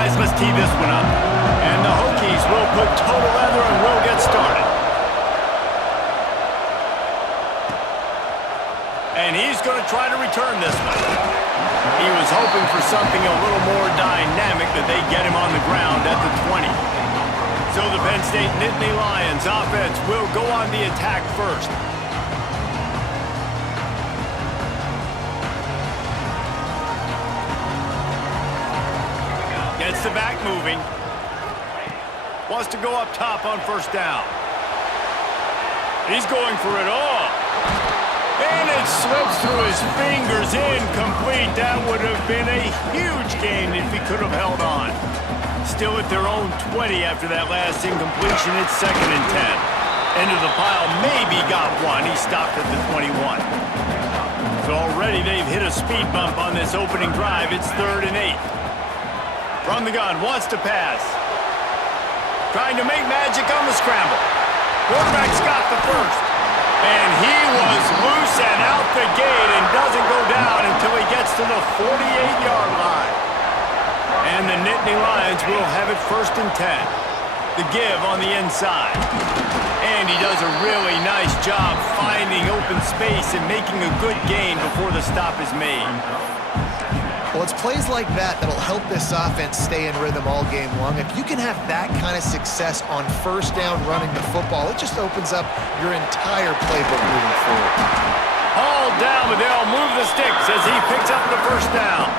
guys, let's tee this one up. And the Hokies will put total leather and will get started. And he's going to try to return this one. He was hoping for something a little more dynamic, that they get him on the ground at the 20. So the Penn State Nittany Lions offense will go on the attack first. Gets the back moving. Wants to go up top on first down. He's going for it all. And it slips through his fingers, incomplete. That would have been a huge gain if he could have held on. Still at their own 20 after that last incompletion. It's 2nd and 10. Into the pile, maybe got one. He stopped at the 21. So already they've hit a speed bump on this opening drive. It's 3rd and 8. From the gun, wants to pass. Trying to make magic on the scramble. Quarterback's got the first. And he was loose and out the gate and doesn't go down until he gets to the 48-yard line. And the Nittany Lions will have it 1st and 10. The give on the inside. And he does a really nice job finding open space and making a good gain before the stop is made. Well, it's plays like that that'll help this offense stay in rhythm all game long. If you can have that kind of success on first down running the football, it just opens up your entire playbook moving forward. Hauled down, but they'll move the sticks as he picks up the first down.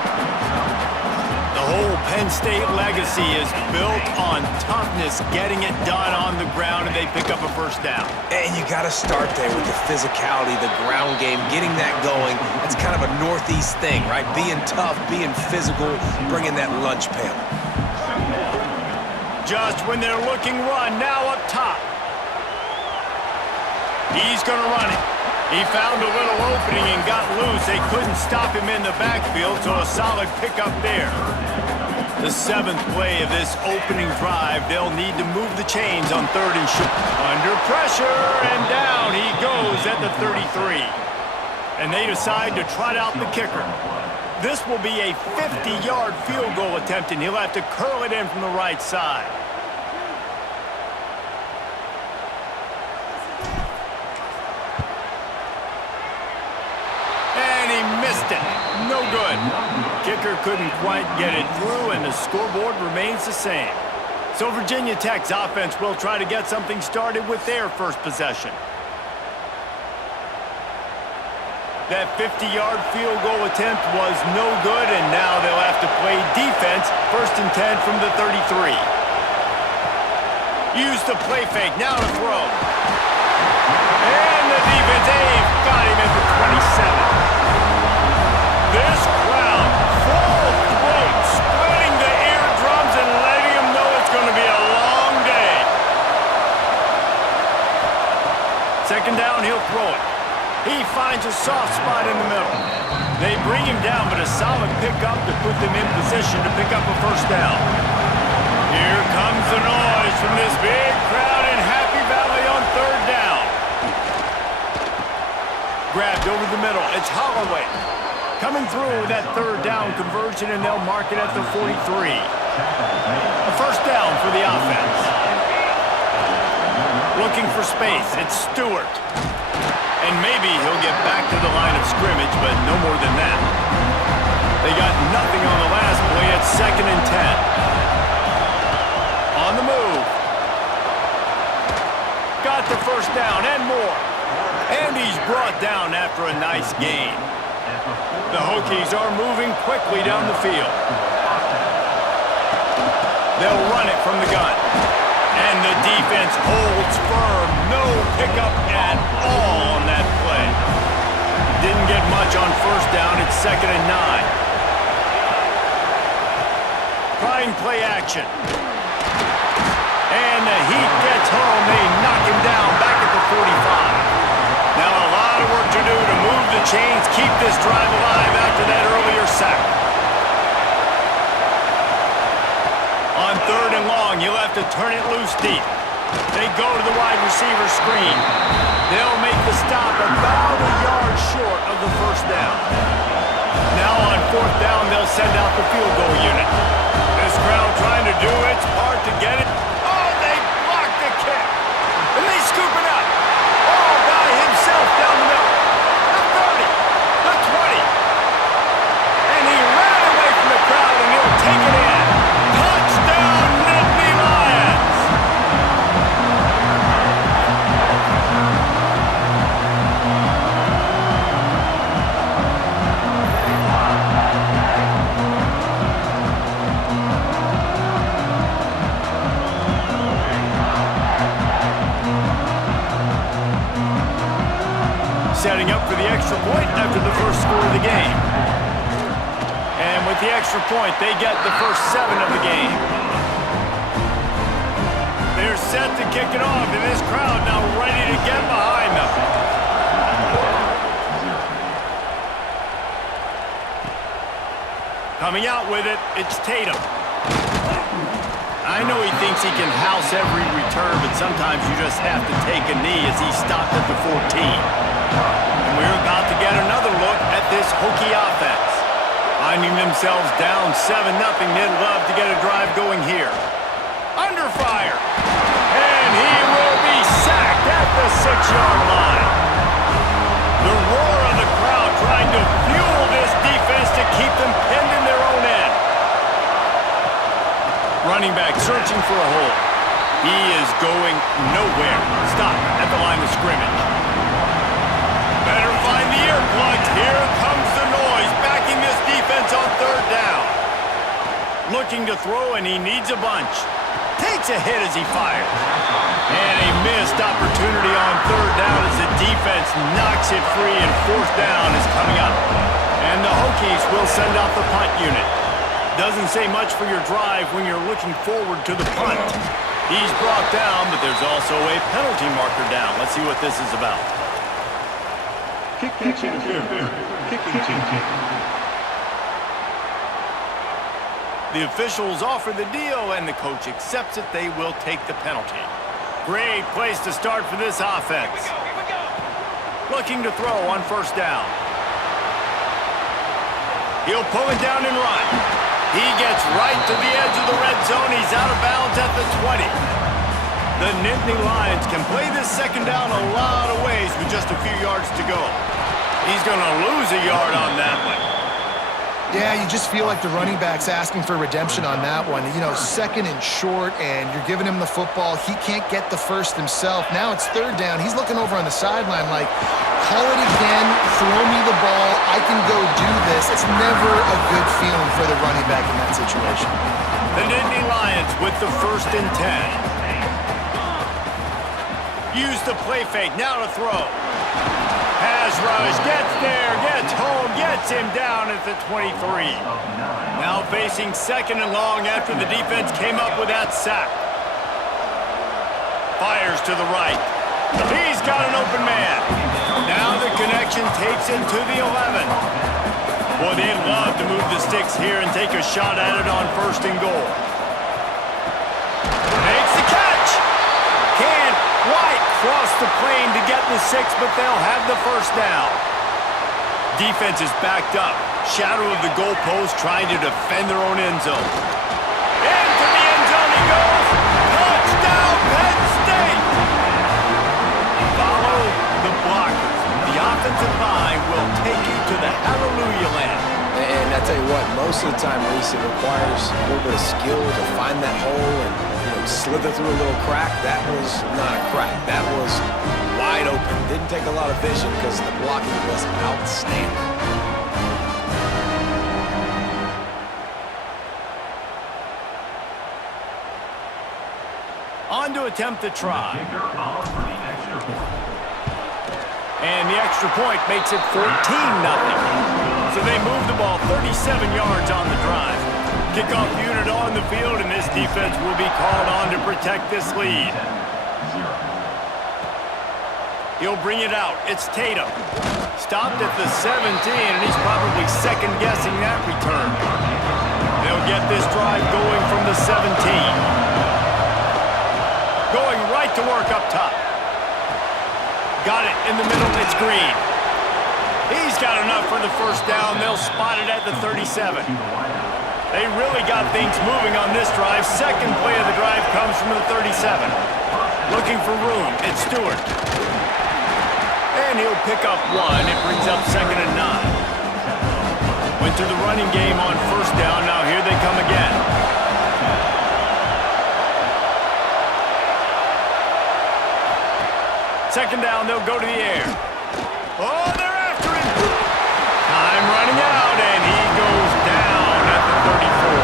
The whole Penn State legacy is built on toughness, getting it done on the ground, and they pick up a first down. And you got to start there with the physicality, the ground game, getting that going. It's kind of a Northeast thing, right? Being tough, being physical, bringing that lunch pail. Just when they're looking run, now up top. He's going to run it. He found a little opening and got loose. They couldn't stop him in the backfield, so a solid pickup there. The 7th play of this opening drive. They'll need to move the chains on 3rd and short. Under pressure, and down he goes at the 33. And they decide to trot out the kicker. This will be a 50-yard field goal attempt, and he'll have to curl it in from the right side. No good. Kicker couldn't quite get it through, and the scoreboard remains the same. So Virginia Tech's offense will try to get something started with their first possession. That 50-yard field goal attempt was no good, and now they'll have to play defense. 1st and 10 from the 33. Use the play fake, now to throw. And the defense, they've got him at the 27. This crowd, full throat, splitting the eardrums and letting them know it's going to be a long day. 2nd down, he'll throw it. He finds a soft spot in the middle. They bring him down, but a solid pickup to put them in position to pick up a first down. Here comes the noise from this big crowd in Happy Valley on 3rd down. Grabbed over the middle. It's Holloway. Coming through that 3rd down conversion, and they'll mark it at the 43. A first down for the offense. Looking for space. It's Stewart. And maybe he'll get back to the line of scrimmage, but no more than that. They got nothing on the last play. It's 2nd and 10. On the move. Got the first down and more. And he's brought down after a nice gain. The Hokies are moving quickly down the field. They'll run it from the gun. And the defense holds firm. No pickup at all on that play. Didn't get much on first down. It's 2nd and 9. Trying play action. And the heat gets home. They knock him down back at the 45. Now a lot of work to do to move the chains, keep this drive alive after that earlier sack. On 3rd and long, you'll have to turn it loose deep. They go to the wide receiver screen. They'll make the stop about a yard short of the first down. Now on 4th down, they'll send out the field goal unit. This crowd do its part to get it. Oh, they blocked the kick. And they scoop it up. All by himself down the middle. The 30, the 20. And he ran away from the crowd, and he'll take it in. Touchdown, Nittany Lions. Setting up for the extra point after the first score of the game. And with the extra point, they get the first 7 of the game. They're set to kick it off, and this crowd now ready to get behind them. Coming out with it, it's Tatum. I know he thinks he can house every return, but sometimes you just have to take a knee as he stopped at the 14. And we're about to get another look at this Hokie offense. Finding themselves down 7-0, they'd love to get a drive going here. Under fire. And he will be sacked at the 6-yard line. The roar of the crowd trying to fuel this defense to keep them pinned in their own end. Running back searching for a hole. He is going nowhere. Stop at the line of scrimmage. Better find the earplugs. Here comes the noise, backing this defense on 3rd down. Looking to throw, and he needs a bunch. Takes a hit as he fires. And a missed opportunity on 3rd down as the defense knocks it free, and 4th down is coming up. And the Hokies will send out the punt unit. Doesn't say much for your drive when you're looking forward to the punt. He's brought down, but there's also a penalty marker down. Let's see what this is about. Kicking team. The officials offer the deal, and the coach accepts it. They will take the penalty. Great place to start for this offense. Here we go. Looking to throw on 1st down. He'll pull it down and run. He gets right to the edge of the red zone. He's out of bounds at the 20. The Nittany Lions can play this 2nd down a lot of ways with just a few yards to go. He's going to lose a yard on that one. Yeah, you just feel like the running back's asking for redemption on that one. You know, 2nd and short, and you're giving him the football. He can't get the first himself. Now it's 3rd down. He's looking over on the sideline like, call it again, throw me the ball, I can go do this. It's never a good feeling for the running back in that situation. The Nittany Lions with the 1st and 10. Use the play fake, now to throw. Pass rush, gets there, gets home, gets him down at the 23. Now facing 2nd and long after the defense came up with that sack. Fires to the right. He's got an open man. Now the connection takes him to the 11. Boy, they'd love to move the sticks here and take a shot at it on 1st and goal. Makes the catch. Can't quite cross the plane to get the 6, but they'll have the 1st down. Defense is backed up. Shadow of the goalpost trying to defend their own end zone. Into the end zone he goes. Touchdown, Penn State. Follow the blockers. The offensive line will take you to the hallelujah land. And I tell you what, most of the time, Reese, it requires a little bit of skill to find that hole and slither through a little crack. That was not a crack. That was wide open. Didn't take a lot of vision because the blocking was outstanding. On to attempt the try. And the extra point makes it 14-0. So they move the ball 37 yards on the drive. Kickoff unit on the field, and this defense will be called on to protect this lead. He'll bring it out. It's Tatum. Stopped at the 17, and he's probably second-guessing that return. They'll get this drive going from the 17. Going right to work up top. Got it in the middle. It's Green. He's got enough for the 1st down. They'll spot it at the 37. They really got things moving on this drive. Second play of the drive comes from the 37. Looking for room. It's Stewart. And he'll pick up one. It brings up 2nd and 9. Went to the running game on first down. Now here they come again. Second down, they'll go to the air. Oh, they're after him. Time running out, and he goes down at the 34.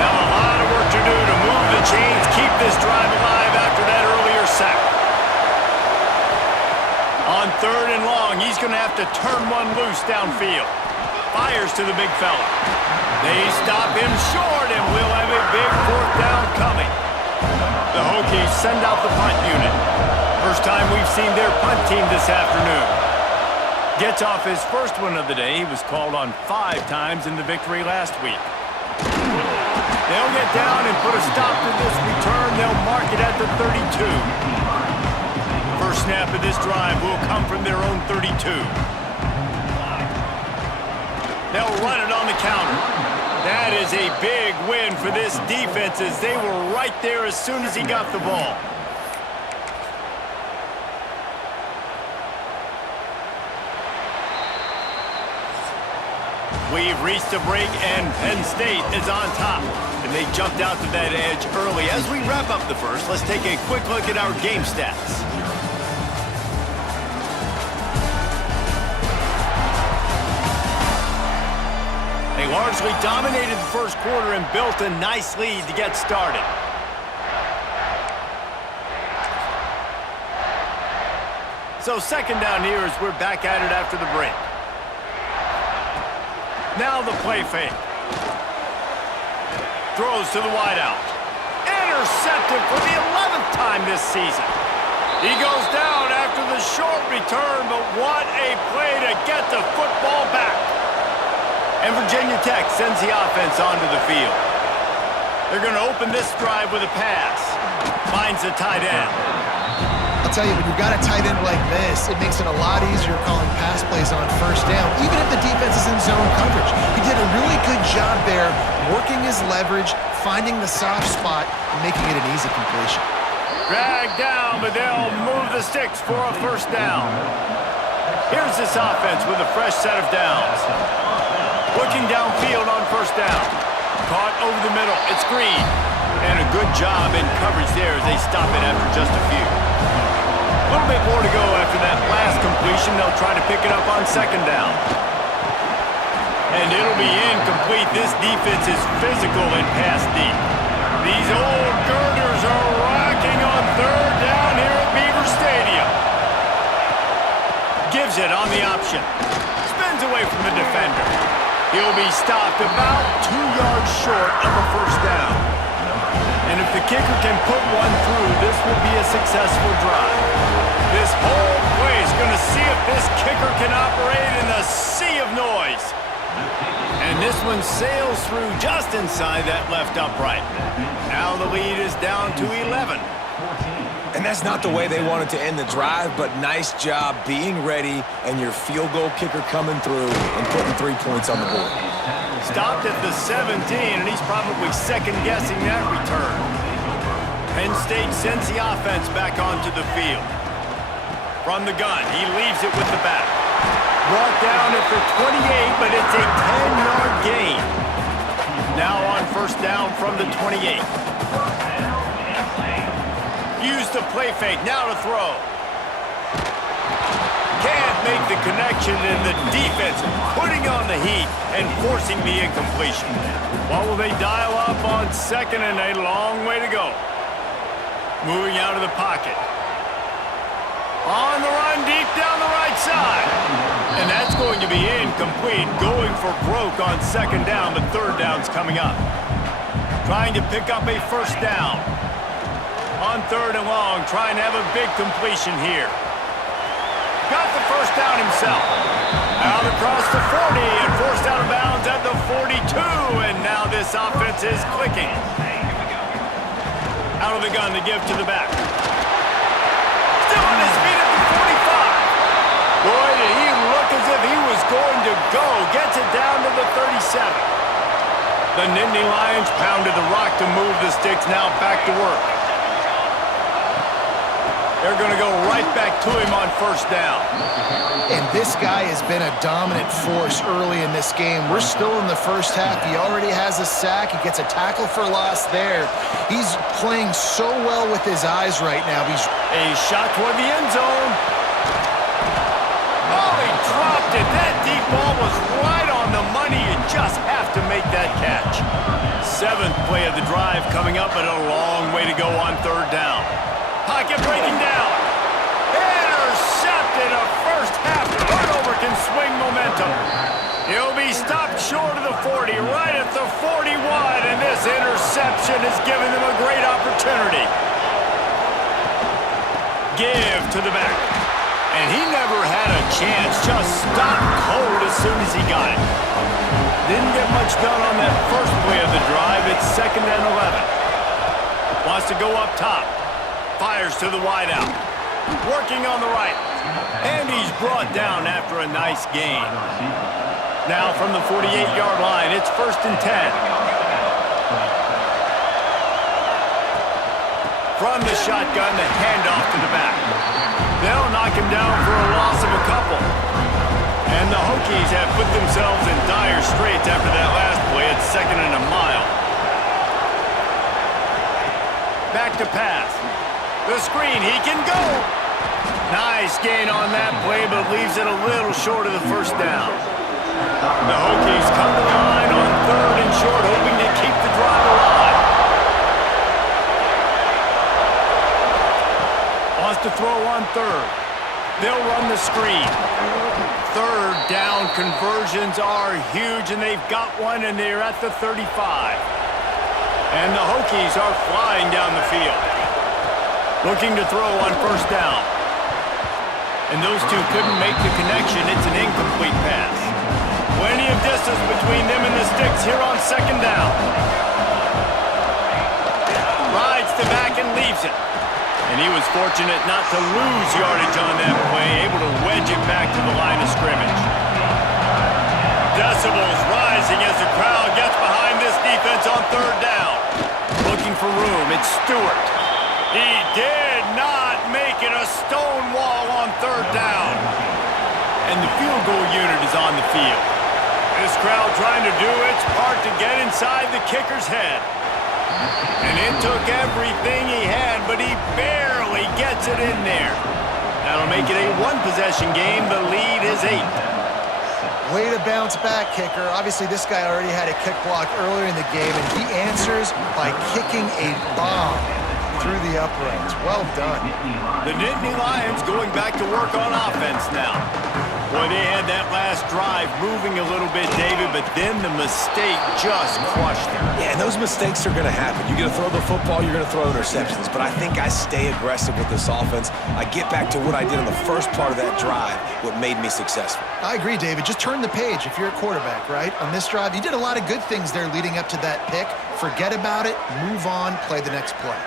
Now a lot of work to do to move the chains, keep this drive alive after that earlier sack. On 3rd and long, he's going to have to turn one loose downfield. Fires to the big fella. They stop him short, and we'll have a big 4th down coming. The Hokies send out the punt unit. First time we've seen their punt team this afternoon. Gets off his first one of the day. He was called on 5 times in the victory last week. They'll get down and put a stop to this return. They'll mark it at the 32. First snap of this drive will come from their own 32. They'll run it on the counter. That is a big win for this defense as they were right there as soon as he got the ball. We've reached a break, and Penn State is on top. And they jumped out to that edge early. As we wrap up the first, let's take a quick look at our game stats. They largely dominated the first quarter and built a nice lead to get started. So second down here as we're back at it after the break. Now the play fake. Throws to the wideout. Intercepted for the 11th time this season. He goes down after the short return, but what a play to get the football back. And Virginia Tech sends the offense onto the field. They're going to open this drive with a pass. Finds a tight end. I'll tell you, when you've got a tight end like this, it makes it a lot easier calling pass plays on first down, even if the defense is in zone coverage. He did a really good job there, working his leverage, finding the soft spot, and making it an easy completion. Dragged down, but they'll move the sticks for a first down. Here's this offense with a fresh set of downs. Looking downfield on first down. Caught over the middle. It's Green. And a good job in coverage there as they stop it after just a few. A little bit more to go after that last completion. They'll try to pick it up on second down. And it'll be incomplete. This defense is physical and pass deep. These old girders are rocking on third down here at Beaver Stadium. Gives it on the option. Spins away from the defender. He'll be stopped about 2 yards short of a first down. And if the kicker can put one through, this will be a successful drive. This whole play is going to see if this kicker can operate in the sea of noise. And this one sails through just inside that left upright. Now the lead is down to 11. And that's not the way they wanted to end the drive, but nice job being ready and your field goal kicker coming through and putting 3 points on the board. Stopped at the 17, and he's probably second-guessing that return. Penn State sends the offense back onto the field. From the gun, he leaves it with the back. Brought down at the 28, but it's a 10-yard gain. Now on first down from the 28. Use the play fake, now to throw. Can't make the connection, and the defense putting on the heat and forcing the incompletion. What will they dial up on second, and a long way to go. Moving out of the pocket. On the run, deep down the right side. And that's going to be incomplete, going for broke on second down, but third down's coming up. Trying to pick up a first down. On third and long, trying to have a big completion here. Got the first down himself. Out across the 40 and forced out of bounds at the 42. And now this offense is clicking. Out of the gun to give to the back. Still on his feet at the 45. Boy, did he look as if he was going to go. Gets it down to the 37. The Nittany Lions pounded the rock to move the sticks, now back to work. They're going to go right back to him on first down. And this guy has been a dominant force early in this game. We're still in the first half. He already has a sack. He gets a tackle for loss there. He's playing so well with his eyes right now. He's a shot toward the end zone. Oh, he dropped it. That deep ball was right on the money. You just have to make that catch. 7th play of the drive coming up, but a long way to go on third down. Pocket breaking down. Intercepted. A first half turnover can swing momentum. He'll be stopped short of the 40, right at the 41, and this interception has given them a great opportunity. Give to the back. And he never had a chance. Just stopped cold as soon as he got it. Didn't get much done on that first play of the drive. It's 2nd and 11. Wants to go up top. Fires to the wideout. Working on the right. And he's brought down after a nice gain. Now from the 48-yard line, it's 1st and 10. From the shotgun, the handoff to the back. They'll knock him down for a loss of a couple. And the Hokies have put themselves in dire straits after that last play. It's 2nd and a mile. Back to pass. The screen, he can go. Nice gain on that play, but leaves it a little short of the first down. The Hokies come to the line on 3rd and short, hoping to keep the drive alive. Wants to throw on 3rd. They'll run the screen. 3rd down conversions are huge, and they've got one, and they're at the 35. And the Hokies are flying down the field. Looking to throw on first down. And those two couldn't make the connection. It's an incomplete pass. Plenty of distance between them and the sticks here on 2nd down. Rides the back and leaves it. And he was fortunate not to lose yardage on that play, able to wedge it back to the line of scrimmage. Decibels rising as the crowd gets behind this defense on 3rd down. Looking for room, it's Stewart. He did not make it. A stone wall on 3rd down. And the field goal unit is on the field. This crowd trying to do its part to get inside the kicker's head. And it took everything he had, but he barely gets it in there. That'll make it a one-possession game. The lead is 8. Way to bounce back, kicker. Obviously, this guy already had a kick block earlier in the game, and he answers by kicking a bomb through the uprights. Well done. The Nittany Lions going back to work on offense now. Boy, they had that last drive moving a little bit, David, but then the mistake just crushed them. Yeah, and those mistakes are going to happen. You're going to throw the football, you're going to throw interceptions. But I think I stay aggressive with this offense. I get back to what I did in the first part of that drive, what made me successful. I agree, David. Just turn the page if you're a quarterback, right? On this drive, you did a lot of good things there leading up to that pick. Forget about it, move on, play the next play.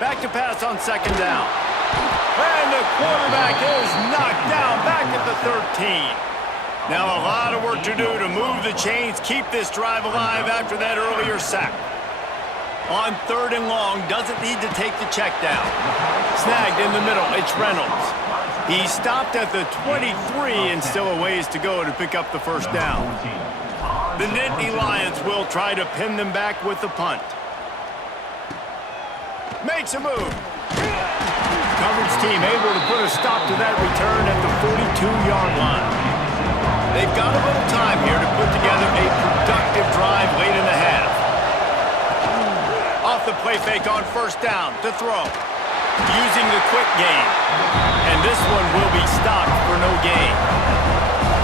Back to pass on 2nd down. And the quarterback is knocked down back at the 13. Now a lot of work to do to move the chains, keep this drive alive after that earlier sack. On 3rd and long, doesn't need to take the check down. Snagged in the middle, it's Reynolds. He stopped at the 23 and still a ways to go to pick up the first down. The Nittany Lions will try to pin them back with the punt. Makes a move. Coverage team able to put a stop to that return at the 42-yard line. They've got a little time here to put together a productive drive late in the half. Off the play fake on first down to throw. Using the quick game. And this one will be stopped for no gain.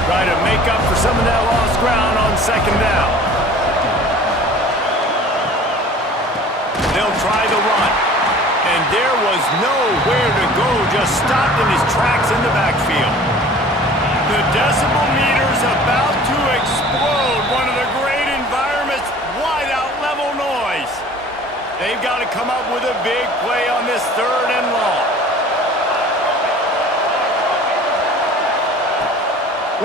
Try to make up for some of that lost ground on 2nd down. They'll try the run. And there was nowhere to go, just stopped in his tracks in the backfield. The decibel meter's about to explode. One of the great environments, wide out level noise. They've got to come up with a big play on this 3rd and long.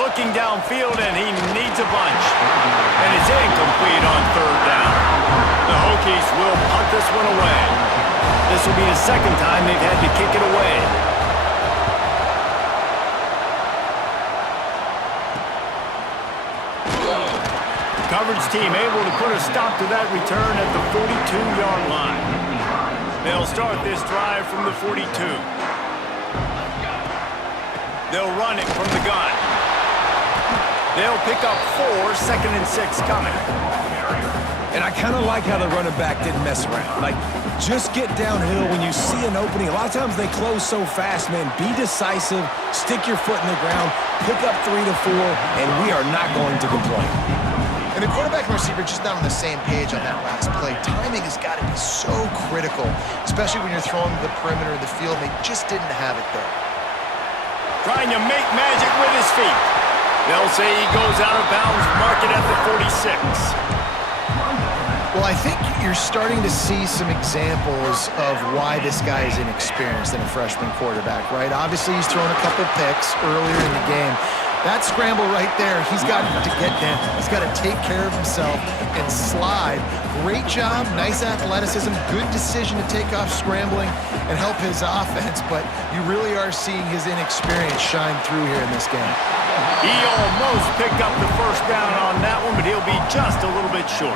Looking downfield, and he needs a bunch. And it's incomplete on 3rd down. The Hokies will punt this one away. This will be the 2nd time they've had to kick it away. Coverage team able to put a stop to that return at the 42-yard line. They'll start this drive from the 42. They'll run it from the gun. They'll pick up 4, 2nd and 6 coming. And I kind of like how the running back didn't mess around. Like, just get downhill when you see an opening. A lot of times they close so fast, man. Be decisive, stick your foot in the ground, pick up 3 to 4, and we are not going to complain. And the quarterback and receiver just not on the same page on that last play. Timing has got to be so critical, especially when you're throwing to the perimeter of the field. They just didn't have it there. Trying to make magic with his feet. They'll say he goes out of bounds, mark it at the 46. Well, I think you're starting to see some examples of why this guy is inexperienced in a freshman quarterback, right? Obviously, he's thrown a couple picks earlier in the game. That scramble right there, he's got to get down. He's got to take care of himself and slide. Great job, nice athleticism, good decision to take off scrambling and help his offense, but you really are seeing his inexperience shine through here in this game. He almost picked up the 1st down on that one, but he'll be just a little bit short.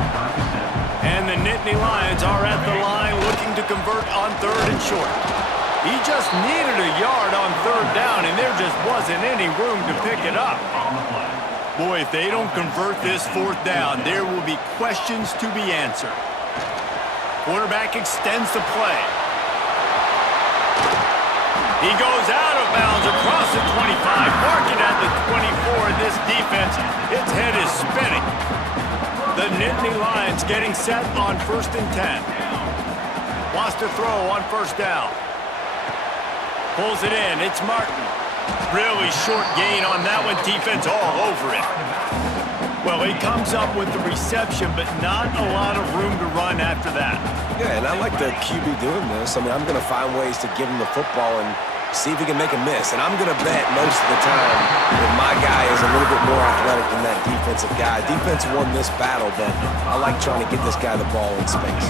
And the Nittany Lions are at the line looking to convert on 3rd and short. He just needed a yard on 3rd down, and there just wasn't any room to pick it up. Boy, if they don't convert this 4th down, there will be questions to be answered. Quarterback extends the play. He goes out of bounds across the 25, marking at the 24. This defense, its head is spinning. The Nittany Lions getting set on 1st and 10. Wants to throw on 1st down. Pulls it in. It's Martin. Really short gain on that one. Defense all over it. Well, he comes up with the reception, but not a lot of room to run after that. Yeah, and I like the QB doing this. I mean, I'm going to find ways to give him the football and see if he can make a miss. And I'm going to bet most of the time that my guy is a little bit more athletic than that defensive guy. Defense won this battle, but I like trying to get this guy the ball in space.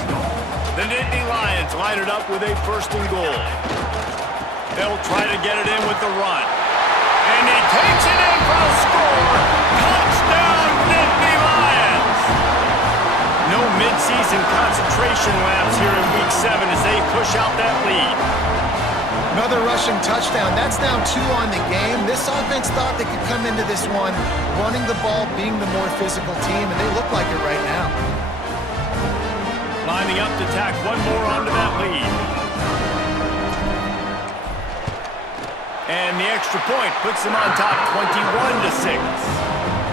The Nittany Lions line it up with a 1st and goal. They'll try to get it in with the run. And he takes it in for a score. Touchdown, Nittany Lions! No midseason concentration laps here in Week 7 as they push out that lead. Another rushing touchdown. That's now 2 on the game. This offense thought they could come into this one running the ball, being the more physical team, and they look like it right now. Lining up to tack one more onto that lead. And the extra point puts them on top 21-6.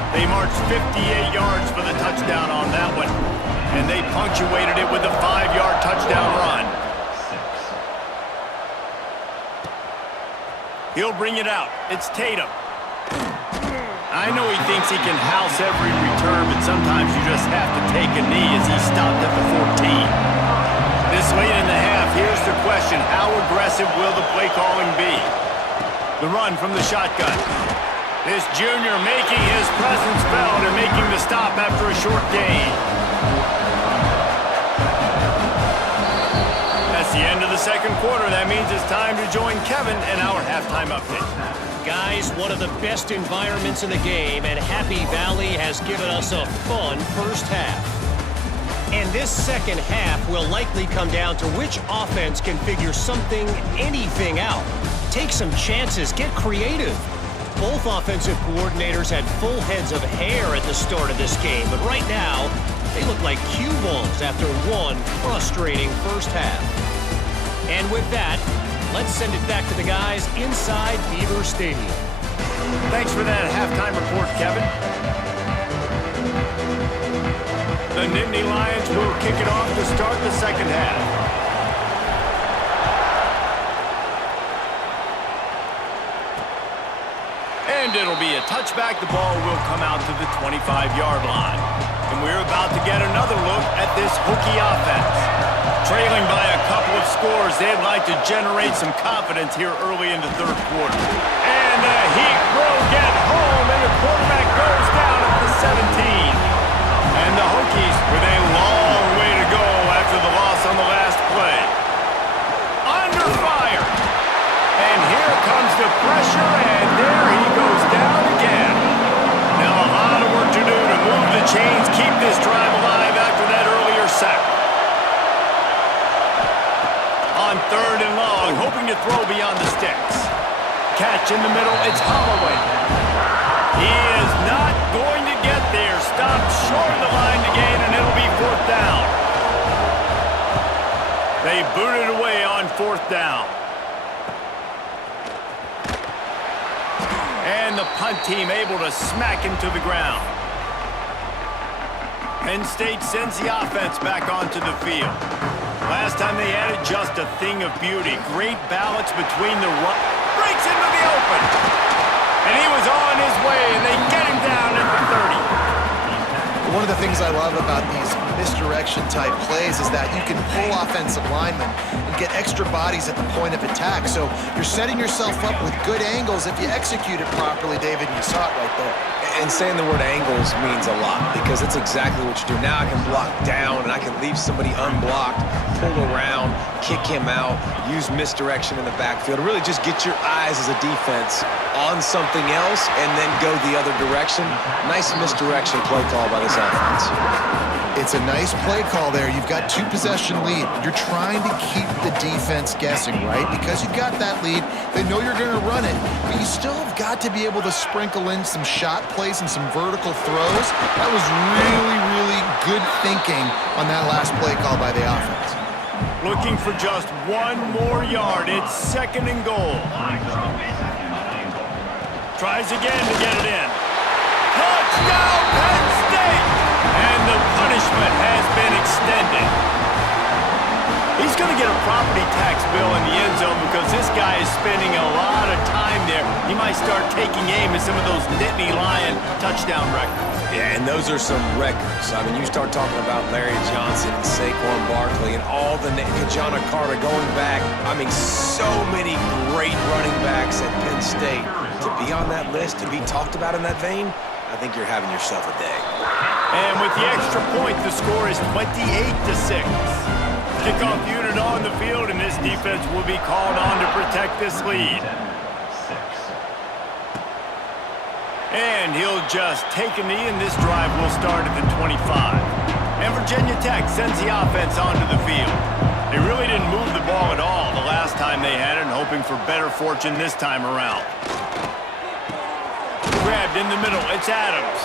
They marched 58 yards for the touchdown on that one. And they punctuated it with a 5-yard touchdown run. He'll bring it out. It's Tatum. I know he thinks he can house every return, but sometimes you just have to take a knee as he stopped at the 14. This late in the half, here's the question. How aggressive will the play calling be? The run from the shotgun. This junior making his presence felt and making the stop after a short gain. That's the end of the 2nd quarter. That means it's time to join Kevin in our halftime update. Guys, one of the best environments in the game, and Happy Valley has given us a fun 1st half. And this 2nd half will likely come down to which offense can figure something, anything out. Take some chances, get creative. Both offensive coordinators had full heads of hair at the start of this game, but right now, they look like cue balls after one frustrating 1st half. And with that, let's send it back to the guys inside Beaver Stadium. Thanks for that halftime report, Kevin. The Nittany Lions will kick it off to start the 2nd half. And it'll be a touchback. The ball will come out to the 25-yard line. And we're about to get another look at this Hokie offense. Trailing by a couple of scores, they'd like to generate some confidence here early in the third quarter. And the Heat will get home, and the quarterback goes down at the 17. And the Hokies with a long way to go after the loss on the last play. Under fire. And here comes the pressure, and there he goes down again. Now a lot of work to do to move the chains, keep this drive alive after that earlier sack. On third and long, hoping to throw beyond the sticks. Catch in the middle, it's Holloway. He is not going to get there. Stopped short of the line to gain, and it'll be fourth down. They boot it away on fourth down. And the punt team able to smack him to the ground. Penn State sends the offense back onto the field. Last time they had it, just a thing of beauty. Great balance between the run. Breaks into the open. And he was on his way, and they get him down at the 30. One of the things I love about these misdirection-type plays is that you can pull offensive linemen and get extra bodies at the point of attack. So you're setting yourself up with good angles if you execute it properly, David, and you saw it right there. And saying the word angles means a lot because that's exactly what you do. Now I can block down and I can leave somebody unblocked, pull around, kick him out, use misdirection in the backfield. Really just get your eyes as a defense on something else and then go the other direction. Nice misdirection play call by this offense. It's a nice play call there. You've got 2-possession lead. You're trying to keep the defense guessing, right? Because you've got that lead. They know you're going to run it, but you still have got to be able to sprinkle in some shot plays and some vertical throws. That was really, really good thinking on that last play call by the offense. Looking for just one more yard. It's second and goal. Tries again to get it in. Touchdown, Penn State! And the punishment has been extended. He's going to get a property tax bill in the end zone because this guy is spending a lot of time there. He might start taking aim at some of those Nittany Lion touchdown records. Yeah, and those are some records. I mean, you start talking about Larry Johnson and Saquon Barkley and all the Kajana Carter going back. I mean, so many great running backs at Penn State. To be on that list, to be talked about in that vein, I think you're having yourself a day. And with the extra point, the score is 28-6. Kickoff unit on the field, and this defense will be called on to protect this lead. And he'll just take a knee, and this drive will start at the 25. And Virginia Tech sends the offense onto the field. They really didn't move the ball at all the last time they had it, and hoping for better fortune this time around. Grabbed in the middle, it's Adams.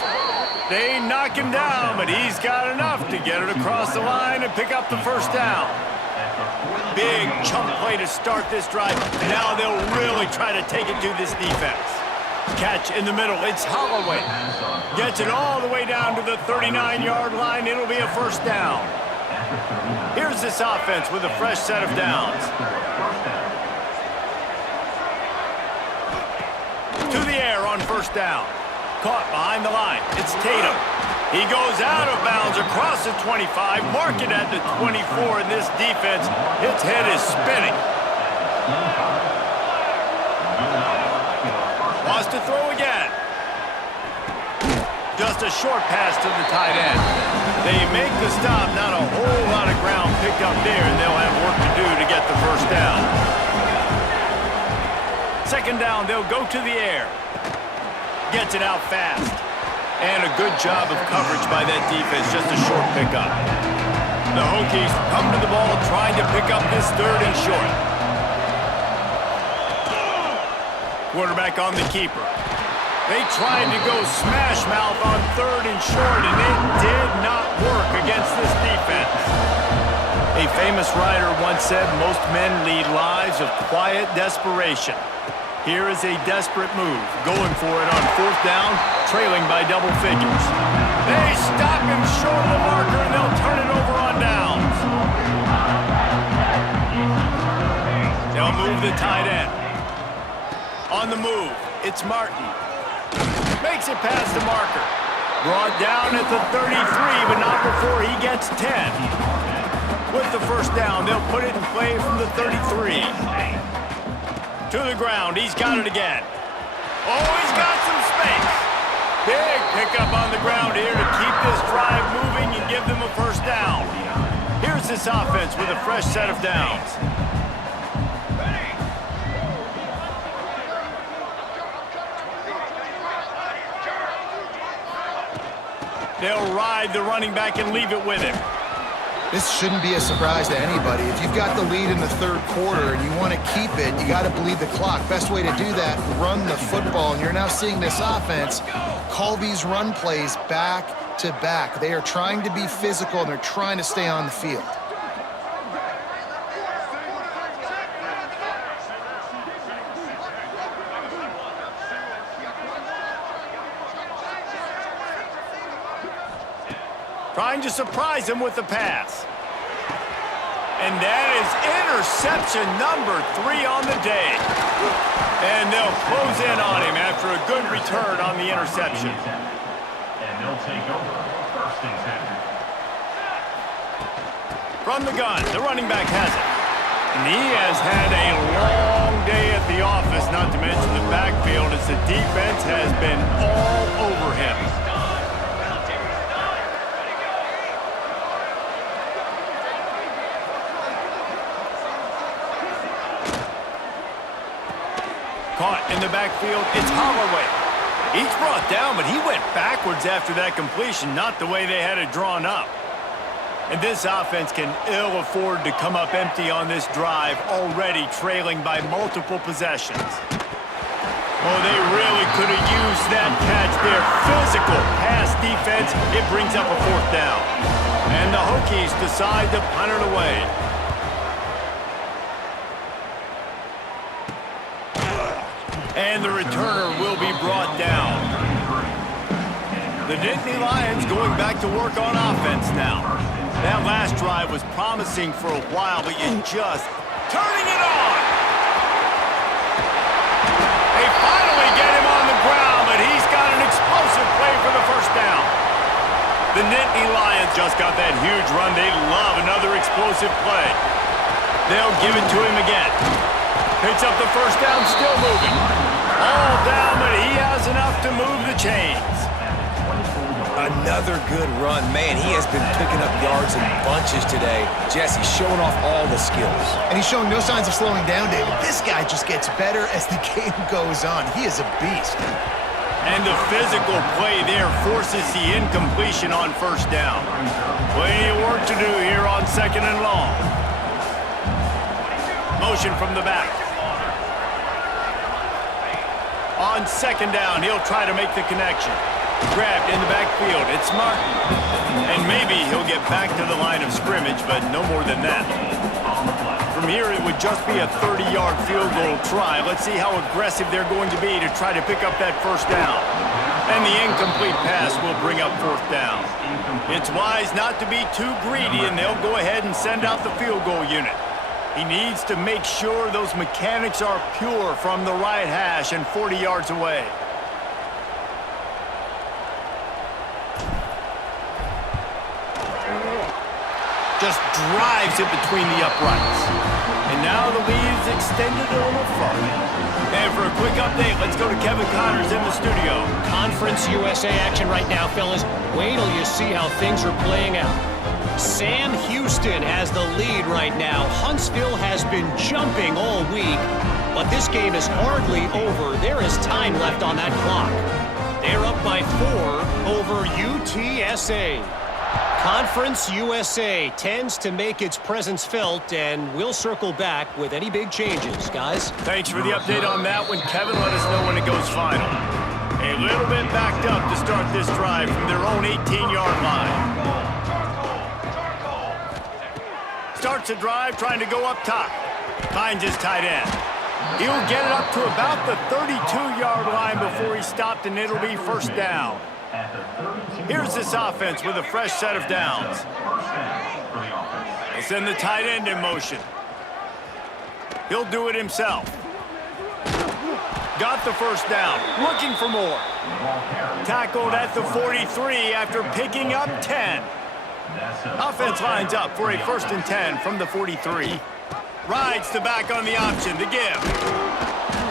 They knock him down, but he's got enough to get it across the line and pick up the first down. Big chunk play to start this drive. Now they'll really try to take it to this defense. Catch in the middle, it's Holloway. Gets it all the way down to the 39-yard line. It'll be a first down. Here's this offense with a fresh set of downs. To the air on first down. Caught behind the line. It's Tatum. He goes out of bounds across the 25. Mark it at the 24 in this defense. Its head is spinning. Wants to throw again. Just a short pass to the tight end. They make the stop. Not a whole lot of ground picked up there, and they'll have work to do to get the first down. Second down, they'll go to the air. Gets it out fast. And a good job of coverage by that defense. Just a short pickup. The Hokies come to the ball trying to pick up this third and short. Quarterback on the keeper. They tried to go smash mouth on third and short, and it did not work against this defense. A famous writer once said, most men lead lives of quiet desperation. Here is a desperate move, going for it on fourth down, trailing by double figures. They stop him short of the marker, and they'll turn it over on downs. They'll move the tight end. On the move, it's Martin. Makes it past the marker. Brought down at the 33, but not before he gets 10. With the first down, they'll put it in play from the 33. To the ground, he's got it again. Oh, he's got some space. Big pickup on the ground here to keep this drive moving and give them a first down. Here's this offense with a fresh set of downs. They'll ride the running back and leave it with him. This shouldn't be a surprise to anybody. If you've got the lead in the third quarter and you want to keep it, you got to bleed the clock. Best way to do that, run the football. And you're now seeing this offense call these run plays back to back. They are trying to be physical, and they're trying to stay on the field. Trying to surprise him with the pass. And that is interception number 3 on the day. And they'll close in on him after a good return on the interception. And they'll take over first and 10. From the gun, the running back has it. And he has had a long day at the office, not to mention the backfield, as the defense has been all over him. Caught in the backfield, it's Holloway. He's brought down, but he went backwards after that completion, not the way they had it drawn up. And this offense can ill afford to come up empty on this drive, already trailing by multiple possessions. Oh, they really could have used that catch there. Physical pass defense, it brings up a fourth down. And the Hokies decide to punt it away. And the returner will be brought down. The Nittany Lions going back to work on offense now. That last drive was promising for a while, but you just turning it on. They finally get him on the ground, but he's got an explosive play for the first down. The Nittany Lions just got that huge run. They love another explosive play. They'll give it to him again. Picks up the first down, still moving. All down, but he has enough to move the chains. Another good run. Man, he has been picking up yards in bunches today. Jesse showing off all the skills. And he's showing no signs of slowing down, David. This guy just gets better as the game goes on. He is a beast. And the physical play there forces the incompletion on first down. Plenty of work to do here on second and long. Motion from the back. On second down, he'll try to make the connection. Grabbed in the backfield, it's Martin. And maybe he'll get back to the line of scrimmage, but no more than that. From here, it would just be a 30-yard field goal try. Let's see how aggressive they're going to be to try to pick up that first down. And the incomplete pass will bring up fourth down. It's wise not to be too greedy, and they'll go ahead and send out the field goal unit. He needs to make sure those mechanics are pure from the right hash and 40 yards away. Just drives it between the uprights. And now the lead is extended a little further. And for a quick update, let's go to Kevin Connors in the studio. Conference USA action right now, fellas. Wait till you see how things are playing out. Sam Houston has the lead right now. Huntsville has been jumping all week, but this game is hardly over. There is time left on that clock. They're up by 4 over UTSA. Conference USA tends to make its presence felt, and we'll circle back with any big changes, guys. Thanks for the update on that one, Kevin. Let us know when it goes final. A little bit backed up to start this drive from their own 18-yard line. Starts the drive trying to go up top. Finds his tight end. He'll get it up to about the 32-yard line before he stopped, and it'll be first down. Here's this offense with a fresh set of downs. They'll send the tight end in motion. He'll do it himself. Got the first down. Looking for more. Tackled at the 43 after picking up 10. Offense lines up for a 1st and 10 from the 43. Rides the back on the option, the give.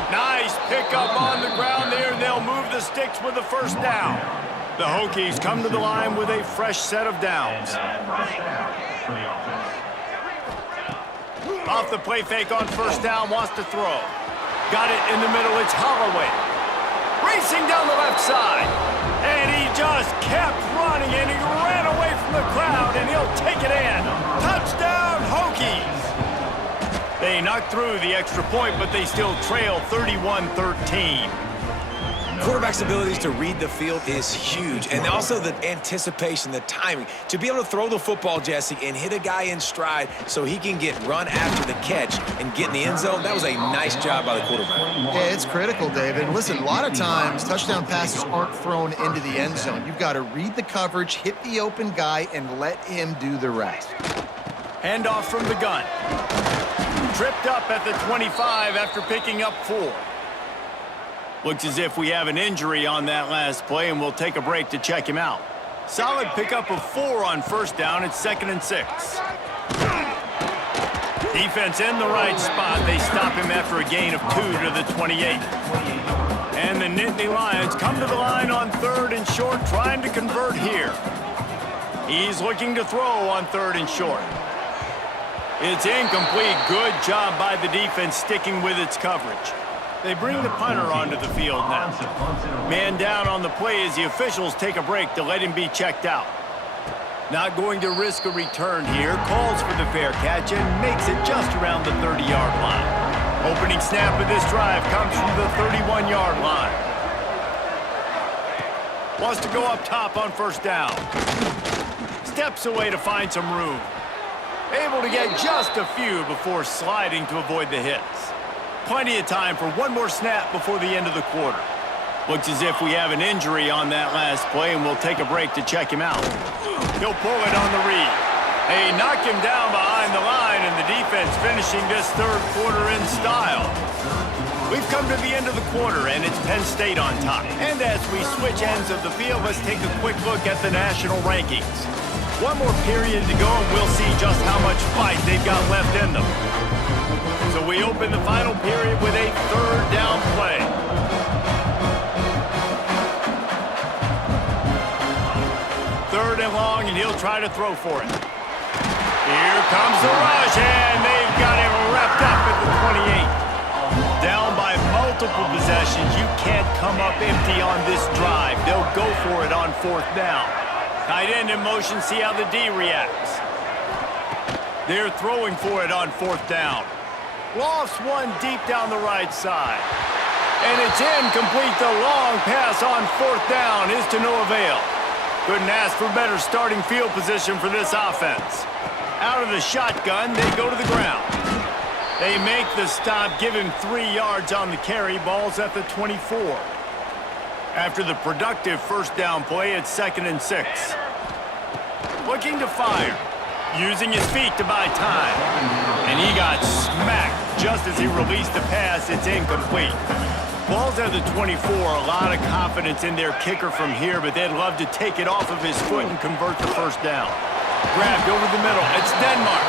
Nice pickup on the ground there, and they'll move the sticks with the 1st down. The Hokies come to the line with a fresh set of downs. Off the play fake on 1st down, wants to throw. Got it in the middle, it's Holloway. Racing down the left side. And he just kept running, and he ran away from the crowd, and he'll take it in. Touchdown, Hokies! They knocked through the extra point, but they still trail 31-13. Quarterback's abilities to read the field is huge, and also the anticipation, the timing. To be able to throw the football, Jesse, and hit a guy in stride so he can get run after the catch and get in the end zone, that was a nice job by the quarterback. Yeah, it's critical, David. Listen, a lot of times, touchdown passes aren't thrown into the end zone. You've got to read the coverage, hit the open guy, and let him do the rest. Handoff from the gun. Tripped up at the 25 after picking up 4. Looks as if we have an injury on that last play, and we'll take a break to check him out. Solid pickup of 4 on 1st down. It's 2nd and 6. Defense in the right spot. They stop him after a gain of 2 to the 28. And the Nittany Lions come to the line on 3rd and short, trying to convert here. He's looking to throw on 3rd and short. It's incomplete. Good job by the defense sticking with its coverage. They bring the punter onto the field now. Man down on the play as the officials take a break to let him be checked out. Not going to risk a return here. Calls for the fair catch and makes it just around the 30-yard line. Opening snap of this drive comes from the 31-yard line. Wants to go up top on 1st down. Steps away to find some room. Able to get just a few before sliding to avoid the hits. Plenty of time for one more snap before the end of the quarter. Looks as if we have an injury on that last play, and we'll take a break to check him out. He'll pull it on the read. They knock him down behind the line, and the defense finishing this 3rd quarter in style. We've come to the end of the quarter, and it's Penn State on top. And as we switch ends of the field, let's take a quick look at the national rankings. One more period to go, and we'll see just how much fight they've got left in them. So we open the final period with a 3rd down play. Third and long, and he'll try to throw for it. Here comes the rush, and they've got him wrapped up at the 28. Down by multiple possessions. You can't come up empty on this drive. They'll go for it on 4th down. Tight end in motion, see how the D reacts. They're throwing for it on 4th down. Lofts one deep down the right side. And it's incomplete. The long pass on 4th down is to no avail. Couldn't ask for better starting field position for this offense. Out of the shotgun, they go to the ground. They make the stop, give him 3 yards on the carry. Ball's at the 24. After the productive 1st down play, it's 2nd and 6. Looking to fire. Using his feet to buy time. And he got smacked just as he released the pass. It's incomplete. Ball's at the 24. A lot of confidence in their kicker from here, but they'd love to take it off of his foot and convert the 1st down. Grabbed over the middle. It's Denmark.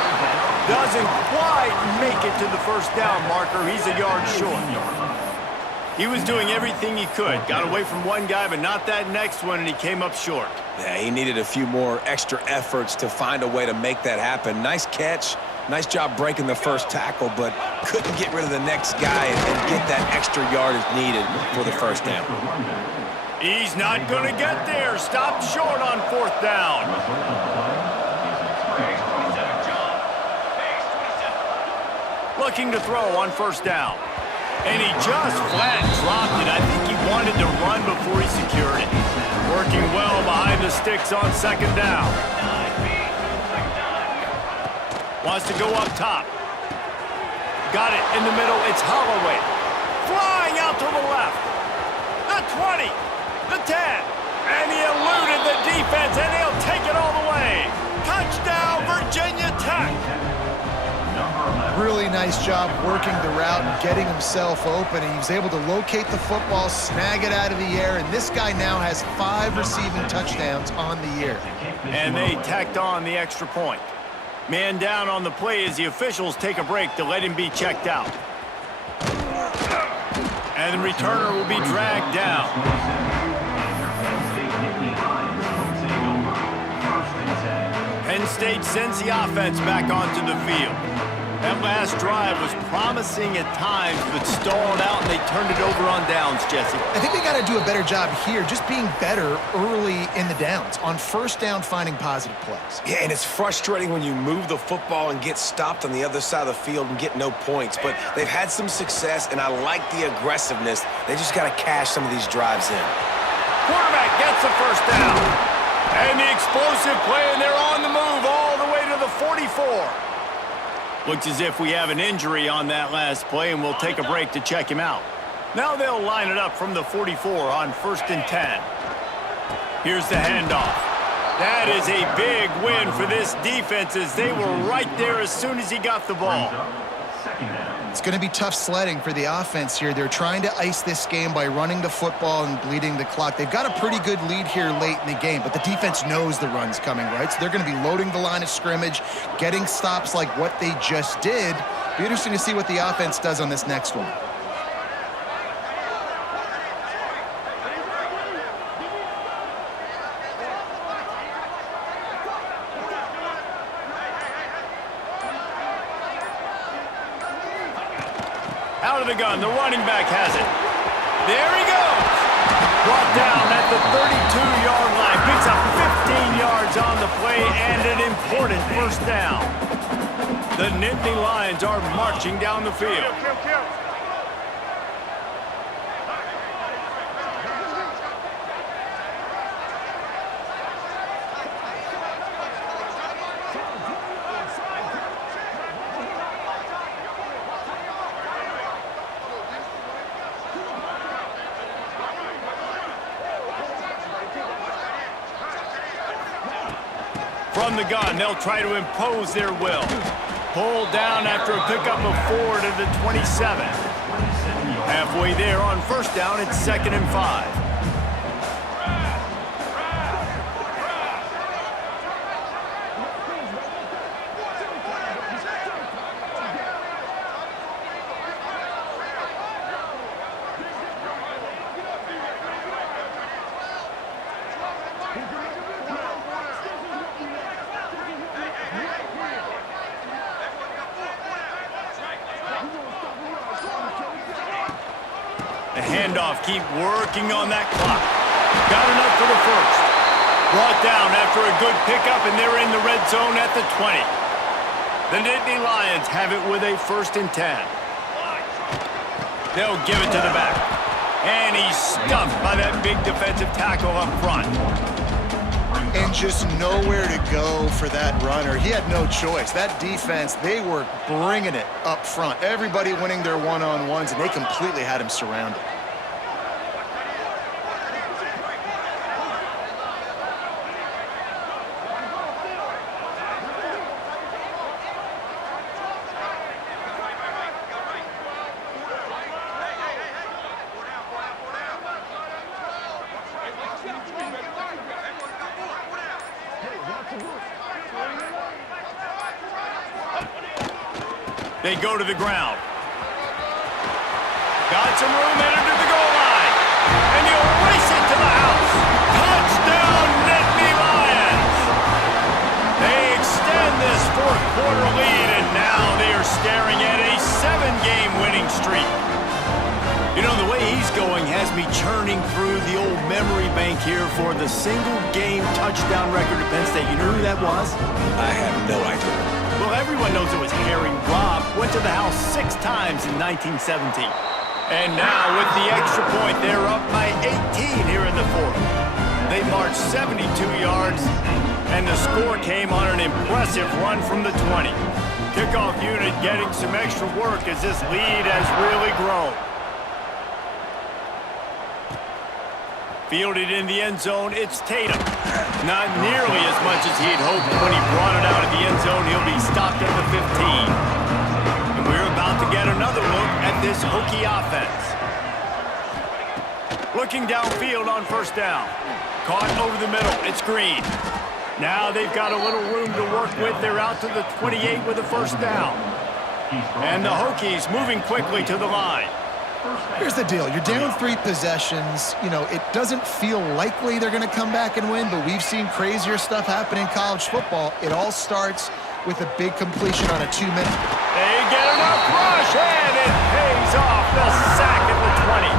Doesn't quite make it to the 1st down marker. He's a yard short. He was doing everything he could. Got away from one guy, but not that next one, and he came up short. Yeah, he needed a few more extra efforts to find a way to make that happen. Nice catch. Nice job breaking the 1st tackle, but couldn't get rid of the next guy and get that extra yardage needed for the 1st down. He's not going to get there. Stopped short on 4th down. Looking to throw on 1st down. And he just flat dropped it. I think he wanted to run before he secured it. Working well behind the sticks on 2nd down. Wants to go up top. Got it in the middle. It's Holloway. Flying out to the left. The 20. The 10. And he eluded the defense, and he'll take it all the way. Touchdown, Virginia Tech. Really nice job working the route and getting himself open, and he was able to locate the football, snag it out of the air, and this guy now has 5 receiving touchdowns on the year. And they tacked on the extra point. Man down on the play as the officials take a break to let him be checked out. And the returner will be dragged down. Penn State sends the offense back onto the field. That last drive was promising at times, but stalled out, and they turned it over on downs, Jesse. I think they got to do a better job here, just being better early in the downs, on first down finding positive plays. Yeah, and it's frustrating when you move the football and get stopped on the other side of the field and get no points. But they've had some success, and I like the aggressiveness. They just got to cash some of these drives in. Quarterback gets the first down. And the explosive play, and they're on the move all the way to the 44. Looks as if we have an injury on that last play, and we'll take a break to check him out. Now they'll line it up from the 44 on 1st and 10. Here's the handoff. That is a big win for this defense, as they were right there as soon as he got the ball. It's going to be tough sledding for the offense here. They're trying to ice this game by running the football and bleeding the clock. They've got a pretty good lead here late in the game, but the defense knows the run's coming, right? So they're going to be loading the line of scrimmage, getting stops like what they just did. Be interesting to see what the offense does on this next one. Out of the gun, the running back has it. There he goes. Brought down at the 32-yard line. Picks up 15 yards on the play and an important first down. The Nittany Lions are marching down the field. From the gun, they'll try to impose their will. Pulled down after a pickup of 4 to the 27. Halfway there on first down, it's 2nd and 5. The handoff, keep working on that clock. Got enough for the first. Brought down after a good pickup, and they're in the red zone at the 20. The Nittany Lions have it with a 1st and 10. They'll give it to the back. And he's stuffed by that big defensive tackle up front. And just nowhere to go for that runner. He had no choice. That defense, they were bringing it up front. Everybody winning their one-on-ones, and they completely had him surrounded. They go to the ground. Got some room, headed to the goal line. And he'll race it to the house. Touchdown, Nittany Lions! They extend this 4th quarter lead, and now they are staring at a 7-game winning streak. You know, the way he's going has me churning through the old memory bank here for the single-game touchdown record at Penn State. You know who that was? I have no idea. Well, everyone knows it was Harry Robb. Went to the house 6 times in 1917. And now with the extra point, they're up by 18 here in the 4th. They marched 72 yards, and the score came on an impressive run from the 20. Kickoff unit getting some extra work as this lead has really grown. Fielded in the end zone, it's Tatum. Not nearly as much as he had hoped when he brought it out of the end zone. He'll be stopped at the 15. And we're this Hokie offense. Looking downfield on first down. Caught over the middle. It's Green. Now they've got a little room to work with. They're out to the 28 with a first down. And the Hokies moving quickly to the line. Here's the deal. You're down 3 possessions. You know, it doesn't feel likely they're going to come back and win, but we've seen crazier stuff happen in college football. It all starts with a big completion on a 2-minute. They get enough rush, and it pays off. The sack at the 20.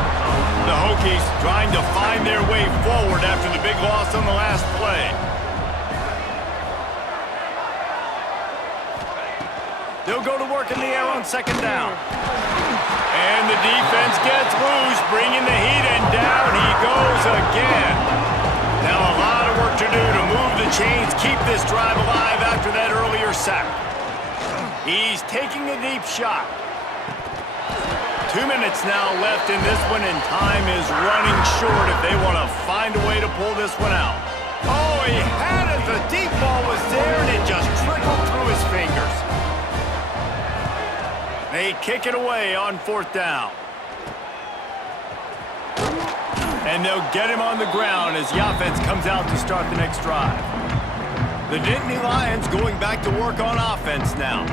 The Hokies trying to find their way forward after the big loss on the last play. They'll go to work in the air on second down. And the defense gets loose, bringing the heat, and down he goes again. Now a lot of work to do to move the chains, keep this drive alive after that earlier sack. He's taking a deep shot. 2 minutes now left in this one, and time is running short if they want to find a way to pull this one out. Oh, he had it. The deep ball was there, and it just trickled through his fingers. They kick it away on fourth down. And they'll get him on the ground as the offense comes out to start the next drive. The Nittany Lions going back to work on offense now.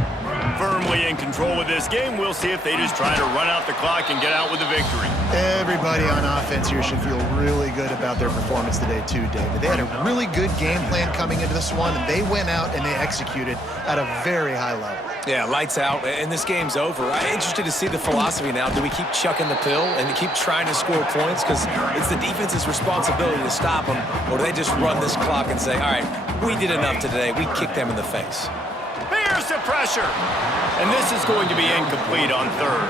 Firmly in control of this game. We'll see if they just try to run out the clock and get out with a victory. Everybody on offense here should feel really good about their performance today too, David. They had a really good game plan coming into this one, and they went out and they executed at a very high level. Yeah, lights out, and this game's over. I'm interested to see the philosophy now. Do we keep chucking the pill and keep trying to score points? Because it's the defense's responsibility to stop them, or do they just run this clock and say, all right, we did enough today. We kicked them in the face. Here's the pressure. And this is going to be incomplete on third.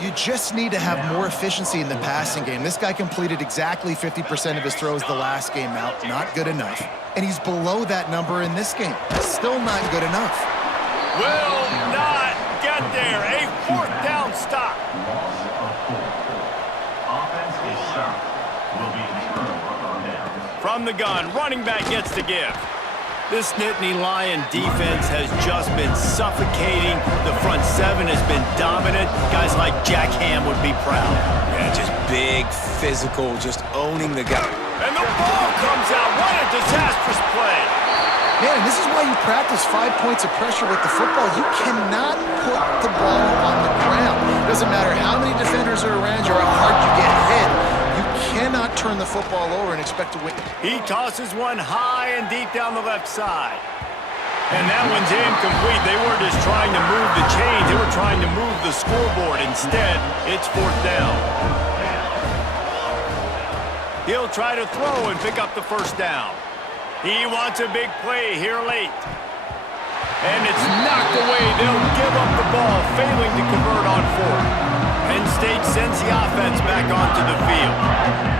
You just need to have more efficiency in the passing game. This guy completed exactly 50% of his throws the last game out. Not good enough. And he's below that number in this game. Still not good enough. Will not get there. A fourth down stop. Loss of 4. Offense is stopped. Will be the turnover on down. From the gun, running back gets the give. This Nittany Lion defense has just been suffocating. The front seven has been dominant. Guys like Jack Ham would be proud. Yeah, just big, physical, just owning the guy. And the ball comes out. What a disastrous play. Man, this is why you practice 5 points of pressure with the football. You cannot put the ball on the ground. Doesn't matter how many defenders are around you or how hard you get hit. You cannot turn the football over and expect to win. He tosses one high and deep down the left side. And that one's incomplete. They weren't just trying to move the chains. They were trying to move the scoreboard. Instead, it's fourth down. He'll try to throw and pick up the first down. He wants a big play here late. And it's knocked away. They'll give up the ball, failing to convert on fourth. Penn State sends the offense back onto the field.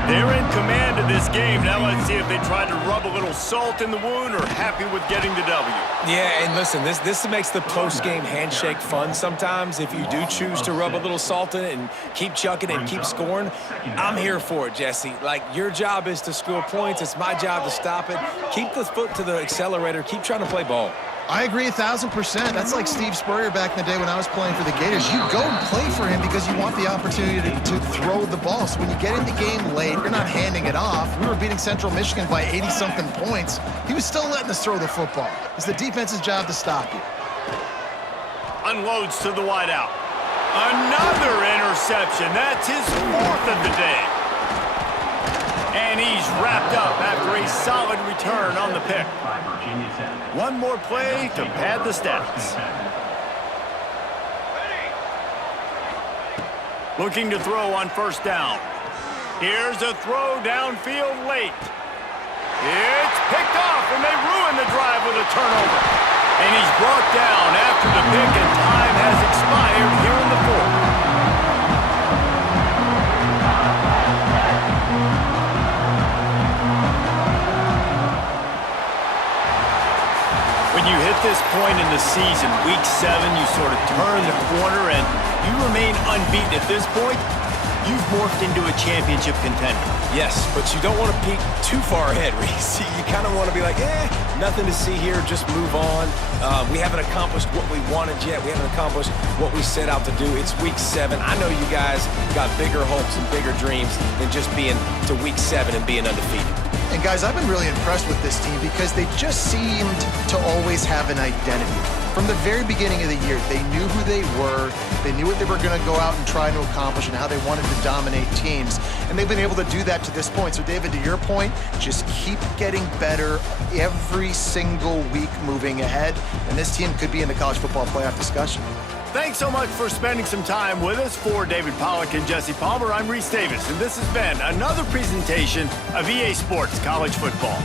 They're in command of this game. Now let's see if they try to rub a little salt in the wound or happy with getting the W. Yeah, and listen, this makes the post-game handshake fun sometimes. If you do choose to rub a little salt in it and keep chucking and keep scoring, I'm here for it, Jesse. Like, your job is to score points. It's my job to stop it. Keep the foot to the accelerator. Keep trying to play ball. I agree 1,000%. That's like Steve Spurrier back in the day when I was playing for the Gators. You go and play for him because you want the opportunity to throw the ball. So when you get in the game late, you're not handing it off. We were beating Central Michigan by 80-something points. He was still letting us throw the football. It's the defense's job to stop you. Unloads to the wideout. Another interception. That's his fourth of the day. And he's wrapped up after a solid return on the pick. One more play to pad the stats. Looking to throw on first down. Here's a throw downfield late. It's picked off, and they ruin the drive with a turnover. And he's brought down after the pick, and time has expired here in the fourth. When you hit this point in the season, week 7, you sort of turn the corner and you remain unbeaten at this point. you've morphed into a championship contender. Yes, but you don't want to peek too far ahead, Reese. You kind of want to be like, nothing to see here, just move on. We haven't accomplished what we wanted yet. We haven't accomplished what we set out to do. It's week 7. I know you guys got bigger hopes and bigger dreams than just being to week 7 and being undefeated. And guys, I've been really impressed with this team because they just seemed to always have an identity. From the very beginning of the year, they knew who they were, they knew what they were going to go out and try to accomplish and how they wanted to dominate teams. And they've been able to do that to this point. So David, to your point, just keep getting better every single week moving ahead. And this team could be in the college football playoff discussion. Thanks so much for spending some time with us. For David Pollack and Jesse Palmer, I'm Reese Davis, and this has been another presentation of EA Sports College Football.